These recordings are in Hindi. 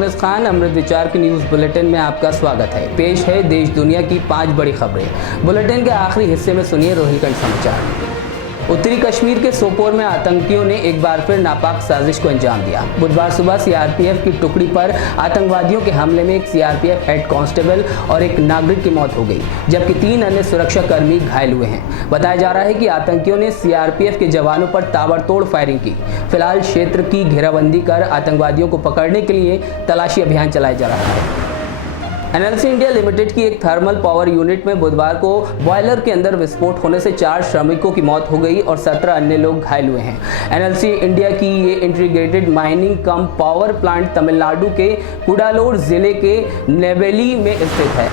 मोनिस खान। अमृत विचार के न्यूज बुलेटिन में आपका स्वागत है। पेश है देश दुनिया की 5 बड़ी खबरें। बुलेटिन के आखिरी हिस्से में सुनिए रोहिलखंड समाचार। उत्तरी कश्मीर के सोपोर में आतंकियों ने एक बार फिर नापाक साजिश को अंजाम दिया। बुधवार सुबह सीआरपीएफ की टुकड़ी पर आतंकवादियों के हमले में एक सीआरपीएफ हेड कांस्टेबल और एक नागरिक की मौत हो गई, जबकि 3 अन्य सुरक्षा कर्मी घायल हुए हैं। बताया जा रहा है कि आतंकियों ने सीआरपीएफ के जवानों पर ताबड़तोड़ फायरिंग की। फिलहाल क्षेत्र की घेराबंदी कर आतंकवादियों को पकड़ने के लिए तलाशी अभियान चलाया जा रहा है। एनएलसी इंडिया लिमिटेड की एक थर्मल पावर यूनिट में बुधवार को बॉयलर के अंदर विस्फोट होने से 4 श्रमिकों की मौत हो गई और 17 अन्य लोग घायल हुए हैं। एनएलसी इंडिया की ये इंटीग्रेटेड माइनिंग कम पावर प्लांट तमिलनाडु के कुडालोर जिले के नेवेली में स्थित है।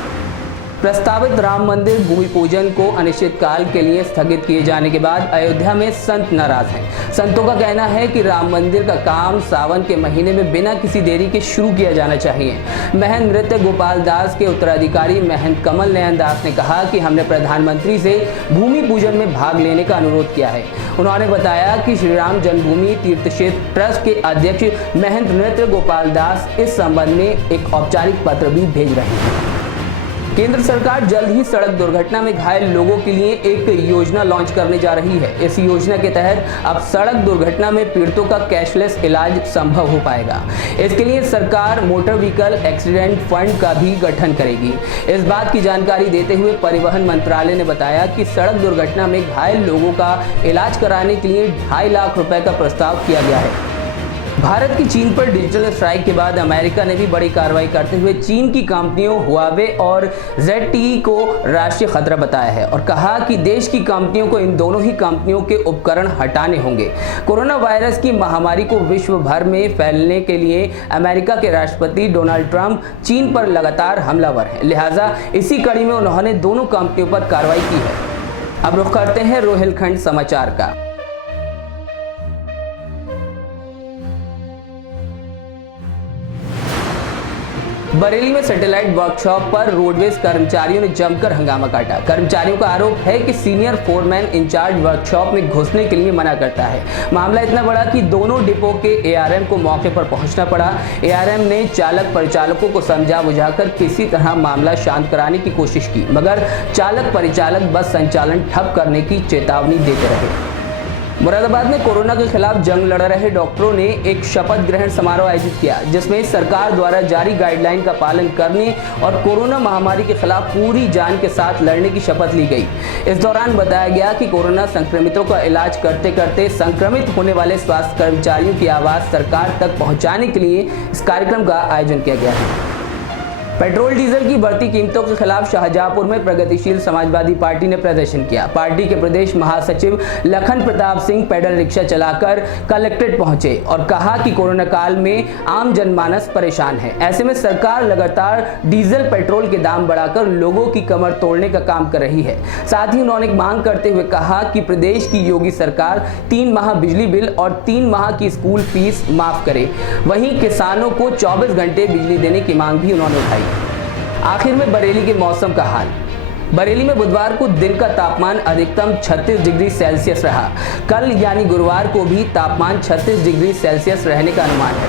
प्रस्तावित राम मंदिर भूमि पूजन को अनिश्चितकाल के लिए स्थगित किए जाने के बाद अयोध्या में संत नाराज हैं। संतों का कहना है कि राम मंदिर का काम सावन के महीने में बिना किसी देरी के शुरू किया जाना चाहिए। महंत नृत्य गोपाल दास के उत्तराधिकारी महंत कमल नयन दास ने कहा कि हमने प्रधानमंत्री से भूमि पूजन में भाग लेने का अनुरोध किया है। उन्होंने बताया कि श्री राम जन्मभूमि तीर्थ क्षेत्र ट्रस्ट के अध्यक्ष महंत नृत्य गोपाल दास इस संबंध में एक औपचारिक पत्र भी भेज रहे हैं। केंद्र सरकार जल्द ही सड़क दुर्घटना में घायल लोगों के लिए एक योजना लॉन्च करने जा रही है। इस योजना के तहत अब सड़क दुर्घटना में पीड़ितों का कैशलेस इलाज संभव हो पाएगा। इसके लिए सरकार मोटर व्हीकल एक्सीडेंट फंड का भी गठन करेगी। इस बात की जानकारी देते हुए परिवहन मंत्रालय ने बताया कि सड़क दुर्घटना में घायल लोगों का इलाज कराने के लिए 2.5 लाख रुपए का प्रस्ताव किया गया है। भारत की चीन पर डिजिटल स्ट्राइक के बाद अमेरिका ने भी बड़ी कार्रवाई करते हुए चीन की कंपनियों हुआवे और ZTE को राष्ट्रीय खतरा बताया है और कहा कि देश की कंपनियों को इन दोनों ही कंपनियों के उपकरण हटाने होंगे। कोरोना वायरस की महामारी को विश्व भर में फैलने के लिए अमेरिका के राष्ट्रपति डोनाल्ड ट्रंप चीन पर लगातार हमलावर हैं, लिहाजा इसी कड़ी में उन्होंने दोनों कंपनियों पर कार्रवाई की है। अब रुख करते हैं रोहिलखंड समाचार का। बरेली में सैटेलाइट वर्कशॉप पर रोडवेज कर्मचारियों ने जमकर हंगामा काटा। कर्मचारियों का आरोप है कि सीनियर फोरमैन इंचार्ज वर्कशॉप में घुसने के लिए मना करता है। मामला इतना बड़ा कि दोनों डिपो के ARM को मौके पर पहुंचना पड़ा। ARM ने चालक परिचालकों को समझा बुझाकर किसी तरह मामला शांत कराने की कोशिश की, मगर चालक परिचालक बस संचालन ठप करने की चेतावनी देते रहे। मुरादाबाद में कोरोना के खिलाफ जंग लड़ रहे डॉक्टरों ने एक शपथ ग्रहण समारोह आयोजित किया, जिसमें सरकार द्वारा जारी गाइडलाइन का पालन करने और कोरोना महामारी के खिलाफ पूरी जान के साथ लड़ने की शपथ ली गई। इस दौरान बताया गया कि कोरोना संक्रमितों का इलाज करते करते संक्रमित होने वाले स्वास्थ्य कर्मचारियों की आवाज सरकार तक पहुंचाने के लिए इस कार्यक्रम का आयोजन किया गया है। पेट्रोल डीजल की बढ़ती कीमतों के खिलाफ शाहजहांपुर में प्रगतिशील समाजवादी पार्टी ने प्रदर्शन किया। पार्टी के प्रदेश महासचिव लखन प्रताप सिंह पैडल रिक्शा चलाकर कलेक्ट्रेट पहुंचे और कहा कि कोरोना काल में आम जनमानस परेशान है। ऐसे में सरकार लगातार डीजल पेट्रोल के दाम बढ़ाकर लोगों की कमर तोड़ने का काम कर रही है। साथ ही उन्होंने मांग करते हुए कहा कि प्रदेश की योगी सरकार 3 माह बिजली बिल और 3 माह की स्कूल फीस माफ करे। वहीं किसानों को 24 घंटे बिजली देने की मांग भी उन्होंने उठाई। आखिर में बरेली के मौसम का हाल। बरेली में बुधवार को दिन का तापमान अधिकतम 36 डिग्री सेल्सियस रहा। कल यानी गुरुवार को भी तापमान 36 डिग्री सेल्सियस रहने का अनुमान है।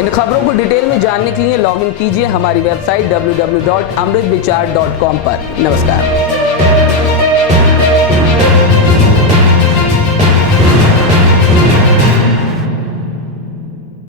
इन खबरों को डिटेल में जानने के लिए लॉगिन कीजिए हमारी वेबसाइट www.amritvichar.com पर। नमस्कार।